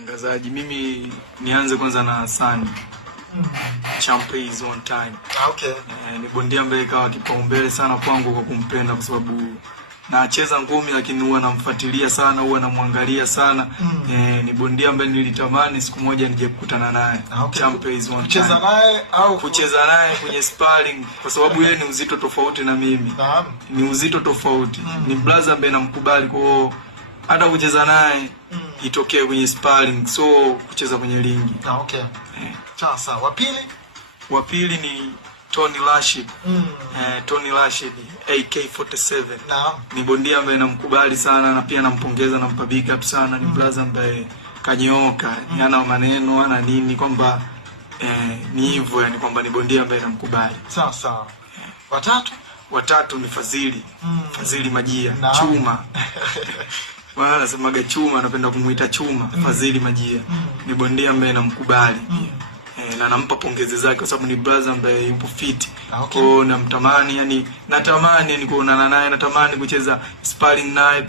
mtangazaji. Mimi nianze kwanza na Hassan. Champion is on time. Okay. Ni bondia ambaye kawa kipaumbele sana kwangu kwa kumpenda kwa sababu nacheza ngumi lakini huwa namfuatilia sana, huwa namwangalia sana. Ni bondia ambaye nilitamani siku moja nije kukutana naye. Okay. Champion is on time. Kucheza naye au kucheza naye kwenye sparring kwa sababu yeye ni uzito tofauti na mimi. Naam. Ni uzito tofauti. Ni brother ambaye namkubali, kwa hiyo hata kucheza naye itokee kwenye sparring, so kucheza kwenye ringi. Okay. Sasa wa pili ni Tony Rashid. Tony Rashid AK47. Naam. Ni bondia ambaye namkubali sana na pia nampongeza, nampa big up sana. Ni brother ambaye kanyooka, yana maneno ana nini kwamba ni hivyo, yani kwamba ni bondia ambaye namkubali. Sawa. Watatu ni Fadhili. Fadhili Majia. Naam. Chuma. Wala nasemaga Chuma, napenda kumuita Chuma. Fadhili Majia. Ni bondia ambaye namkubali. Na nampa pongezi zake kwa sababu ni brother ambaye yupo fit. Okay. Kwa namtamani, yani natamani kuonana naye, natamani kucheza sparring naye.